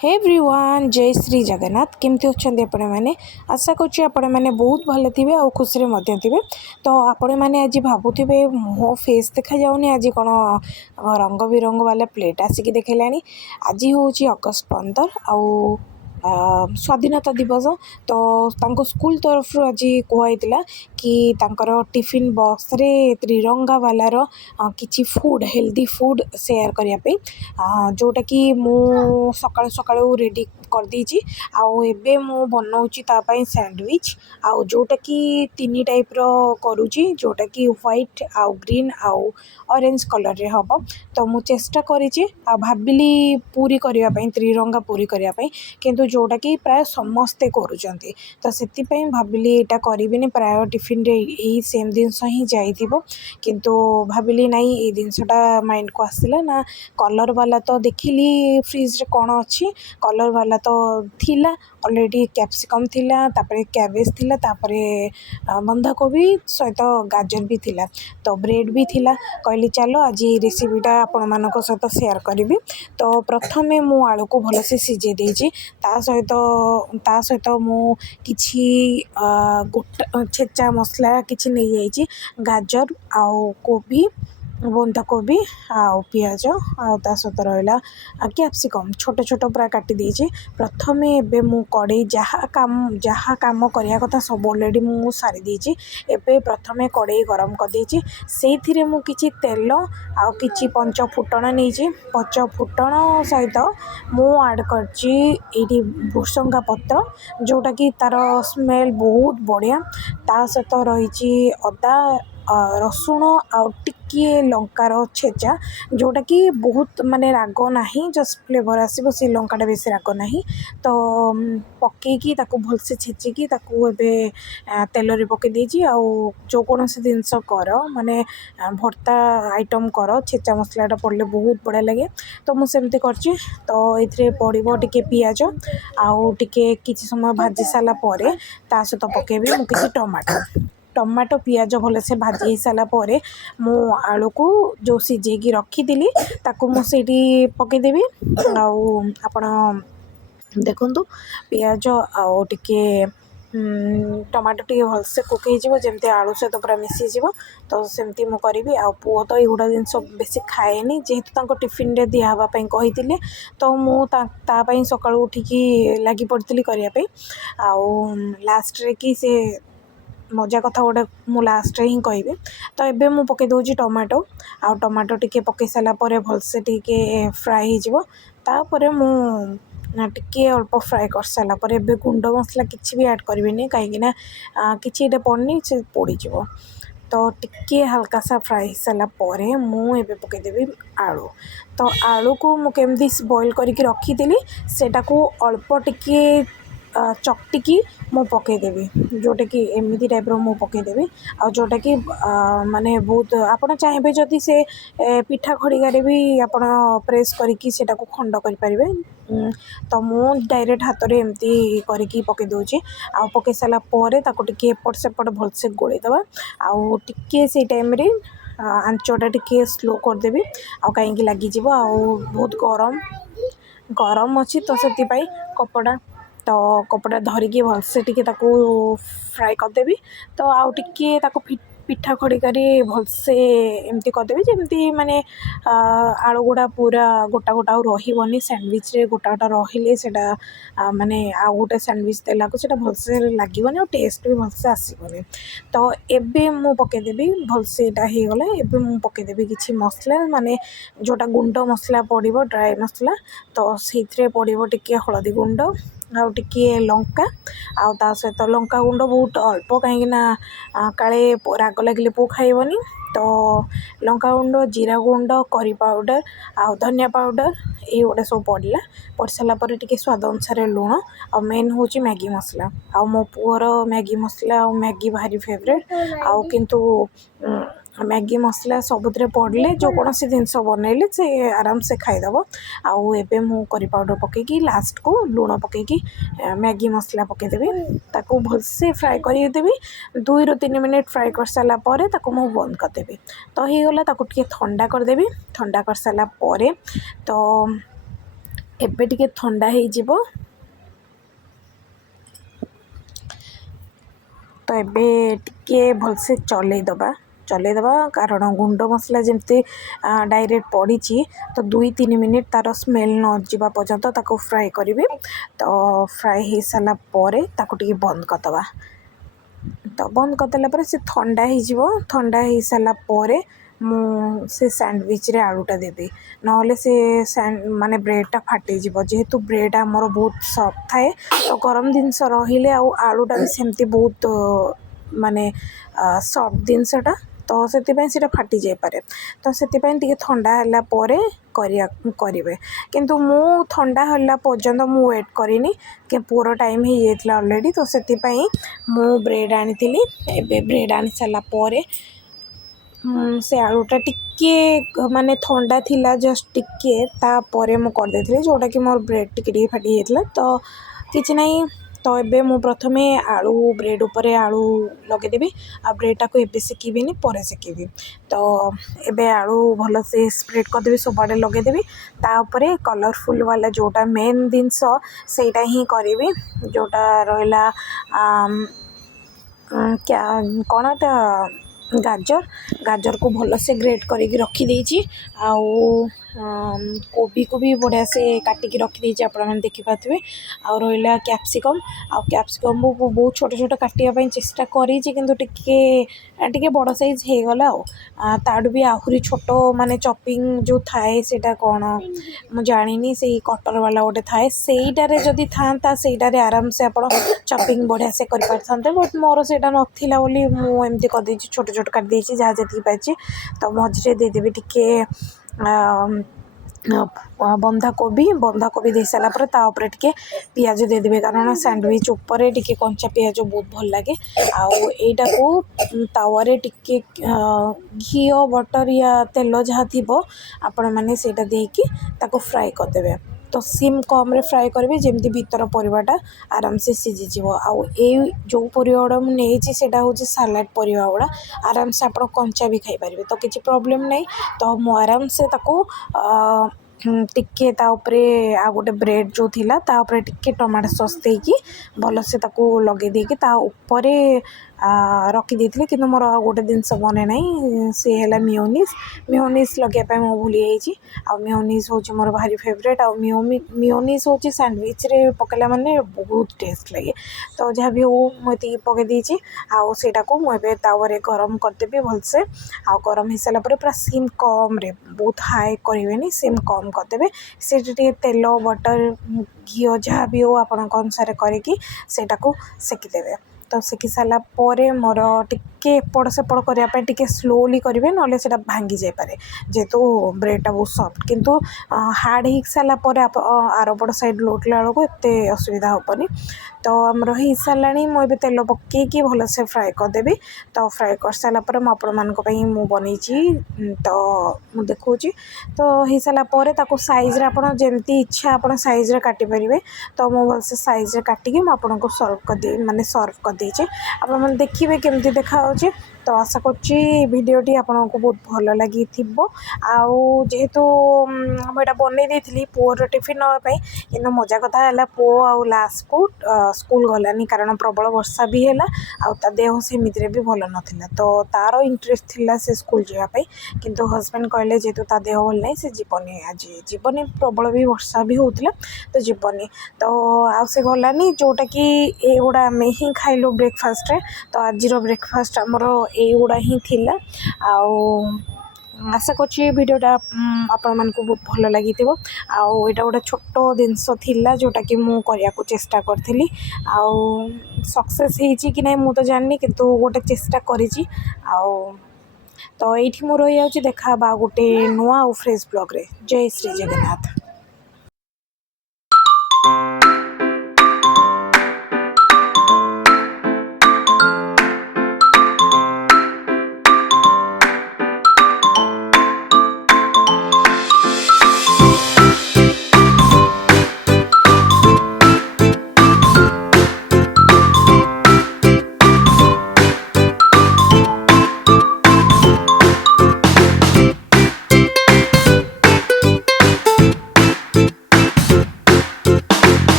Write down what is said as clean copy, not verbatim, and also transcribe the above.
Hey everyone जय श्री जगन्नाथ केमती अच्छा आपण मैंने आशा करुँचे आपण मैंने बहुत भल थे आ खुशी थे तो आपण मैंने आज भावुवे मो फेस देखा जाऊनी आज कौन रंग बिरंग वाला प्लेट आसिक देखला आज हूँ अगस्ट 15 आउ स्वाधीनता दिवस तो तांको स्कूल तरफ आज कहला कि तांकर टिफिन बॉक्स रे त्रिरंगा वालार किछि फूड हेल्दी फूड शेयर करने जोटा कि मु सकाळु सकाळु रेडी कर दीची आउ एबे मु बनाउची तापाई सैंडविच आउ जोटा कि तीन टाइप रो करूची जोटा कि व्हाइट आउ ग्रीन आउ ऑरेंज कलर रे हबो तो मु चेष्टा करिची आ भाबिली पूरी करिया पई त्रिरंगा पूरी करिया पई किंतु जोटा कि प्राय समस्ते करूचंती तो सेति पई भाबिली एटा करिबिनी प्राय टिफिन रे एही सेम जिंस ही जाइथिबो किंतु भाबिली नाही ए जिंसटा माइंड को आसिला ना कलर वाला तो देखिली फ्रिज रे कोन अछि कलर वाला तो थिला ऑलरेडी कैप्सिकम थिला तापरे कैबेज थिला तापरे बंधा कोबी सहित गाजर भी थिला तो ब्रेड भी थिला कहली चलो आज रेसिपीटा आपण मानक सहित शेयर करी तो प्रथमे मु आलू को भलसे सिझे देइछि ता सहित मु किछि गोटा छेचा मसला किछि नै जाइछि गाजर आउ कोबी बंधा कोबी आउ पियाज आउ ता सहित रहिला कैप्सिकम छोट छोट पूरा काटी देइछि प्रथमे एबे मु कड़े जहाँ काम करिया कथा सब ऑलरेडी मु सारी देइछि एबे प्रथमे कड़े गरम कर देइछि सेथिरे मु किछि तेल आउ किछि पंच फुटण नेइछि पंच फुटण सहित मु ऐड करछि एठी भुसंगा पत्र जोटा कि तार स्मेल बहुत बढ़िया ता सहित रहिछि अदा रसुण आउ टिकिए लंकार छेचा जोटा कि बहुत माने राग नाही जस्ट फ्लेवर आसीबो से लंकाटा बेसी राग नाही तो पकेकी ताको भलसे छेचिकी ताको एबे तेल रे पके देजी आउ जो कोनोसी जिंस कर माने भर्ता आइटम कर छेचा मसलाटा पड़ले बहुत बढ़िया लगे तो मु सेमती करछि तो एथरे पड़िबो टिके पियाज आउ टिके किछि समय भाजी साला परे ता सहित पकेबी मु किछि टमाटो पियाज भलसे भाजी सारा पर मु आलू को जो सिझेकी रखी ताकू मुझे पकईदेवी आउ आपण देखु पियाज आउ टिके टमाटो टी भलसे कुक जमती आलू सहित पूरा मिसीज तो सेमती मु करी आ पुओ तो युड़ा जिनस बेसी खाएनी जेहेतु टिफिन रे दिहावाई कही तो मुझे सका उठिकी लगी पड़ी करने आउ लास्ट रे कि से मजा कथा गोटे मु लास्ट ही कहि तो एबे मु पके दोजी टमाटो आ टमाटो टिके पके साला परे भलसे टिके फ्राई हो तापर मु टिके अल्प फ्राए कर साला परे एबे गुंड मसला किछि भी ऐड करबेनी कहीं किछि एटा पड़नी से पोड़ी जीवो तो टिके हल्का सा फ्राई साला परे मु एबे पके देबी आलू तो आलू को मु केमदी बॉईल करके रखी सेटा को अल्प टिके चकटिकी मु पकईदेवी जोटा कि एमती टाइप मु पकईदेवी आ जोटा कि माने बहुत आपड़ चाहिए जदि से पिठा खड़िगारे भी आपण प्रेस करके खंड करें तो मु डायरेक्ट हाथ में एमती करके पकई दूची आ पकई सारा पर टिके एपट सेपट भलसे गोलेदबा आउ टिके से टाइम रे आंचटा टिके स्लो करदेवी आ कहीं लगिज आ बहुत गरम अच्छी तो से कपड़ा तो कपड़ा धरिकी भलसे टिके ताकू फ्राए करदेवी तो आउ टिके ताकू पिठा खड़िकारी भलसे एमती करदेवी जमती माने आलू गुड़ा पूरा गोटा गोटा रही सैंडविच रे गोटा गोटा रहिले सेटा माने आउ गोटे सैंडविच देला को सेटा भलसे लागबनी और टेस्ट भी भलसे आसीबनी तो एबे मु पकेदेवी भलसे एटा हे गला एबे मु पकेदेवी किछि मसला माने जोटा गुंड मसला पड़िबो ड्राई मसला तो सेथरे पड़िबो टिके हळदी गुंड आउ टिके लंका आउ ता सहित लंका गुंड बहुत अल्प कहीं काले राग लगे पु खाइबनी तो लंका गुंड जीरा गुंड करी पाउडर आउ धनिया पाउडर ये गोटे सब पड़ सारा पर टिके स्वाद अनुसार लुण आ मेन हूँ मैगी मसला आ मो पुअर मैगी मसला आ मैगी भारी फेवरेट आउ किंतु मैगी मसला सबुत पड़े जो कौन सी जिनस बनइले से आराम से खाईदब आउ एबे मु करी पाउडर पकईकी लास्ट को लुण पकईकी मैगी मसला पकईदेवी ताकू भलसे फ्राए करदेवी 2 ରୁ 3 मिनट फ्राए कर सारा पर ताकू मु बंद करदेवी तो हो गला ताकू टिके ठंडा करदेवी ठंडा कर सारा पर तो ଏବେ ଟିକେ ଥଣ୍ଡା ହେଇଯିବ। ତ ଏବେ ଟିକେ ଭଲସେ ଚଲେଇଦେବା କାରଣ ଗୁଣ୍ଡ ମସଲା ଯେମିତି ଡାଇରେକ୍ଟ ପଡ଼ିଛି ତ 2-3 ମିନିଟ୍ ତା'ର ସ୍ମେଲ୍ ନ ଯିବା ପର୍ଯ୍ୟନ୍ତ ତାକୁ ଫ୍ରାଏ କରିବି। ତ ଫ୍ରାଏ ହେଇସାରିଲା ପରେ ତାକୁ ଟିକେ ବନ୍ଦ କରିଦେବା। ତ ବନ୍ଦ କରିଦେଲା ପରେ ସେ ଥଣ୍ଡା ହେଇଯିବ। ଥଣ୍ଡା ହେଇସାରିଲା ପରେ ମୁଁ ସେ ସ୍ୟାଣ୍ଡୱିଚ୍ରେ ଆଳୁଟା ଦେବି, ନହେଲେ ସେ ମାନେ ବ୍ରେଡ଼୍ଟା ଫାଟିଯିବ। ଯେହେତୁ ବ୍ରେଡ଼୍ ଆମର ବହୁତ ସଫ୍ଟ ଥାଏ ତ ଗରମ ଜିନିଷ ରହିଲେ ଆଉ ଆଳୁଟା ବି ସେମିତି ବହୁତ ମାନେ ସଫ୍ଟ ଜିନିଷଟା, ତ ସେଥିପାଇଁ ସେଇଟା ଫାଟିଯାଇପାରେ। ତ ସେଥିପାଇଁ ଟିକେ ଥଣ୍ଡା ହେଲା ପରେ କରିବେ। କିନ୍ତୁ ମୁଁ ଥଣ୍ଡା ହେଲା ପର୍ଯ୍ୟନ୍ତ ମୁଁ ୱେଟ୍ କରିନି, କି ପୁଅର ଟାଇମ୍ ହେଇଯାଇଥିଲା ଅଲରେଡ଼ି। ତ ସେଥିପାଇଁ ମୁଁ ବ୍ରେଡ଼୍ ଆଣିଥିଲି। ଏବେ ବ୍ରେଡ଼୍ ଆଣି ସାରିଲା ପରେ ସେ ଆଳୁଟା ଟିକେ ମାନେ ଥଣ୍ଡା ଥିଲା ଜଷ୍ଟ ଟିକେ, ତାପରେ ମୁଁ କରିଦେଇଥିଲି, ଯେଉଁଟାକି ମୋର ବ୍ରେଡ଼୍ ଟିକେ ଫାଟି ଯାଇଥିଲା। ତ କିଛି ନାହିଁ। ତ ଏବେ ମୁଁ ପ୍ରଥମେ ବ୍ରେଡ଼୍ ଉପରେ ଆଳୁ ଲଗାଇଦେବି। ଆଉ ବ୍ରେଡ଼୍ଟାକୁ ଏବେ ସେକିବିନି, ପରେ ସେକିବି। ତ ଏବେ ଆଳୁ ଭଲସେ ସ୍ପ୍ରେଡ଼୍ କରିଦେବି, ସବୁଆଡ଼େ ଲଗାଇଦେବି। ତା ଉପରେ କଲର୍ଫୁଲ୍ ବାଲା ଯେଉଁଟା ମେନ୍ ଜିନିଷ ସେଇଟା ହିଁ କରିବି, ଯେଉଁଟା ରହିଲା କ'ଣ ତା ଗାଜରକୁ ଭଲସେ ଗ୍ରେଟ୍ କରିକି ରଖିଦେଇଛି। ଆଉ କୋବିକୁ ବି ବଢ଼ିଆ ସେ କାଟିକି ରଖିଦେଇଛି, ଆପଣମାନେ ଦେଖିପାରୁଥିବେ। ଆଉ ରହିଲା କ୍ୟାପ୍ସିକମ୍କୁ ବହୁତ ଛୋଟ ଛୋଟ କାଟିବା ପାଇଁ ଚେଷ୍ଟା କରିଛି, କିନ୍ତୁ ଟିକେ ବଡ଼ ସାଇଜ୍ ହେଇଗଲା। ଆଉ ତାଠୁ ବି ଆହୁରି ଛୋଟ ମାନେ ଚପିଂ ଯେଉଁ ଥାଏ ସେଇଟା କ'ଣ ମୁଁ ଜାଣିନି, ସେଇ କଟର ବାଲା ଗୋଟେ ଥାଏ, ସେଇଟାରେ ଯଦି ଥାଆନ୍ତା ସେଇଟାରେ ଆରାମସେ ଆପଣ ଚପିଂ ବଢ଼ିଆ ସେ କରିପାରିଥାନ୍ତେ। ବଟ୍ ମୋର ସେଇଟା ନଥିଲା ବୋଲି ମୁଁ ଏମିତି କରିଦେଇଛି, ଛୋଟ ଛୋଟ କାଟିଦେଇଛି ଯାହା ଯେତିକି ପାଇଛି। ତ ମଝିରେ ଦେଇଦେବି ଟିକେ ବନ୍ଧାକୋବି ଦେଇସାରିଲା ପରେ ତା ଉପରେ ଟିକେ ପିଆଜ ଦେଇଦେବେ, କାରଣ ସ୍ୟାଣ୍ଡୱିଚ୍ ଉପରେ ଟିକେ କଞ୍ଚା ପିଆଜ ବହୁତ ଭଲ ଲାଗେ। ଆଉ ଏଇଟାକୁ ତାୱାରେ ଟିକେ ଘିଅ ବଟର୍ ୟା ତେଲ ଯାହା ଥିବ ଆପଣମାନେ ସେଇଟା ଦେଇକି ତାକୁ ଫ୍ରାଏ କରିଦେବେ। ତ ସିମ୍ କମ୍ରେ ଫ୍ରାଏ କରିବେ, ଯେମିତି ଭିତର ପରିବାଟା ଆରାମସେ ସିଝିଯିବ। ଆଉ ଯେଉଁ ପରିବା ଗୁଡ଼ା ମୁଁ ନେଇଛି ସେଇଟା ହେଉଛି ସାଲାଡ଼୍ ପରିବା ଗୁଡ଼ା, ଆରାମସେ ଆପଣ କଞ୍ଚା ବି ଖାଇପାରିବେ, ତ କିଛି ପ୍ରୋବ୍ଲେମ୍ ନାହିଁ। ତ ମୁଁ ଆରାମସେ ତାକୁ ଟିକେ ତା ଉପରେ ଆଉ ଗୋଟେ ବ୍ରେଡ଼୍ ଯେଉଁ ଥିଲା ତା ଉପରେ ଟିକେ ଟମାଟୋ ସସ୍ ଦେଇକି ଭଲସେ ତାକୁ ଲଗାଇ ଦେଇକି ତା ଉପରେ ରଖିଦେଇଥିଲି। କିନ୍ତୁ ମୋର ଆଉ ଗୋଟେ ଜିନିଷ ମନେ ନାହିଁ, ସେ ହେଲା ମିଓନିଜ୍ ଲଗାଇବା ପାଇଁ ମୁଁ ଭୁଲି ଯାଇଛି। ଆଉ ମିଓନିଜ୍ ହେଉଛି ମୋର ଭାରି ଫେଭରେଟ୍। ଆଉ ମିଓନିଜ୍ ହେଉଛି ସ୍ୟାଣ୍ଡୱିଚ୍ରେ ପକାଇଲା ମାନେ ବହୁତ ଟେଷ୍ଟ ଲାଗେ। ତ ଯାହା ବି ହଉ ମୁଁ ଏତିକି ପକାଇ ଦେଇଛି। ଆଉ ସେଇଟାକୁ ମୁଁ ଏବେ ତାୱାରେ ଗରମ କରିଦେବି ଭଲସେ। ଆଉ ଗରମ ହେଇସାରିଲା ପରେ ପୁରା ସିମ୍ କମ୍ରେ, ବହୁତ ହାଇ କରିବେନି, ସିମ୍ କମ୍ କରିଦେବେ। ସେଇଠି ଟିକେ ତେଲ ବଟର୍ ଘିଅ ଯାହା ବି ହଉ ଆପଣଙ୍କ ଅନୁସାରେ କରିକି ସେଇଟାକୁ ସେକିଦେବେ। ତ ସେକି ସାରିଲା ପରେ ମୋର ଟିକେ ଏପଟ ସେପଟ କରିବା ପାଇଁ ଟିକେ ସ୍ଲୋଲି କରିବେ, ନହେଲେ ସେଇଟା ଭାଙ୍ଗି ଯାଇପାରେ, ଯେହେତୁ ବ୍ରେଡ଼୍ଟା ବହୁତ ସଫ୍ଟ। କିନ୍ତୁ ହାର୍ଡ଼ ହେଇସାରିଲା ପରେ ଆରପଟ ସାଇଡ଼୍ ଲଉଟିଲା ବେଳକୁ ଏତେ ଅସୁବିଧା ହେବନି। ତ ଆମର ହେଇସାରିଲାଣି। ମୁଁ ଏବେ ତେଲ ପକାଇକି ଭଲସେ ଫ୍ରାଏ କରିଦେବି। ତ ଫ୍ରାଏ କରିସାରିଲା ପରେ ମୁଁ ଆପଣମାନଙ୍କ ପାଇଁ ମୁଁ ବନେଇଛି, ତ ମୁଁ ଦେଖାଉଛି। ତ ହେଇସାରିଲା ପରେ ତାକୁ ସାଇଜ୍ରେ ଆପଣ ଯେମିତି ଇଚ୍ଛା ଆପଣ ସାଇଜ୍ରେ କାଟିପାରିବେ। ତ ମୁଁ ଭଲସେ ସାଇଜ୍ରେ କାଟିକି ମୁଁ ଆପଣଙ୍କୁ ସର୍ଭ କରିଦେଇଛି। ଆପଣମାନେ ଦେଖିବେ କେମିତି ଦେଖାହେଉଛି। ତ ଆଶା କରୁଛି ଭିଡ଼ିଓଟି ଆପଣଙ୍କୁ ବହୁତ ଭଲ ଲାଗିଥିବ। ଆଉ ଯେହେତୁ ମୁଁ ଏଇଟା ବନେଇ ଦେଇଥିଲି ପୁଅର ଟିଫିନ୍ ନେବା ପାଇଁ, କିନ୍ତୁ ମଜା କଥା ହେଲା ପୁଅ ଆଉ ଲାଷ୍ଟକୁ ସ୍କୁଲ୍ ଗଲାନି, କାରଣ ପ୍ରବଳ ବର୍ଷା ବି ହେଲା। ଆଉ ତା ଦେହ ସେମିତିରେ ବି ଭଲ ନଥିଲା, ତ ତା'ର ଇଣ୍ଟରେଷ୍ଟ ଥିଲା ସେ ସ୍କୁଲ୍ ଯିବା ପାଇଁ। କିନ୍ତୁ ହଜବେଣ୍ଡ କହିଲେ ଯେହେତୁ ତା ଦେହ ଭଲ ନାହିଁ, ସେ ଯିବନି, ପ୍ରବଳ ବି ବର୍ଷା ବି ହେଉଥିଲା, ତ ଯିବନି। ତ ଆଉ ସେ ଗଲାନି, ଯେଉଁଟାକି ଏଇଗୁଡ଼ା ଆମେ ହିଁ ଖାଇଲୁ ବ୍ରେକଫାଷ୍ଟରେ। ତ ଆଜିର ବ୍ରେକଫାଷ୍ଟ ଆମର ଏଇଗୁଡ଼ା ହିଁ ଥିଲା। ଆଉ ଆଶା କରୁଛି ଭିଡ଼ିଓଟା ଆପଣମାନଙ୍କୁ ବହୁତ ଭଲ ଲାଗିଥିବ। ଆଉ ଏଇଟା ଗୋଟେ ଛୋଟ ଜିନିଷ ଥିଲା ଯେଉଁଟାକି ମୁଁ କରିବାକୁ ଚେଷ୍ଟା କରିଥିଲି। ଆଉ ସକ୍ସେସ୍ ହେଇଛି କି ନାହିଁ ମୁଁ ତ ଜାଣିନି, କିନ୍ତୁ ଗୋଟେ ଚେଷ୍ଟା କରିଛି। ଆଉ ତ ଏଇଠି ମୁଁ ରହିଯାଉଛି। ଦେଖା ହେବା ଆଉ ଗୋଟେ ନୂଆ ଆଉ ଫ୍ରେଶ୍ ବ୍ଲଗ୍ରେ। ଜୟ ଶ୍ରୀ ଜଗନ୍ନାଥ।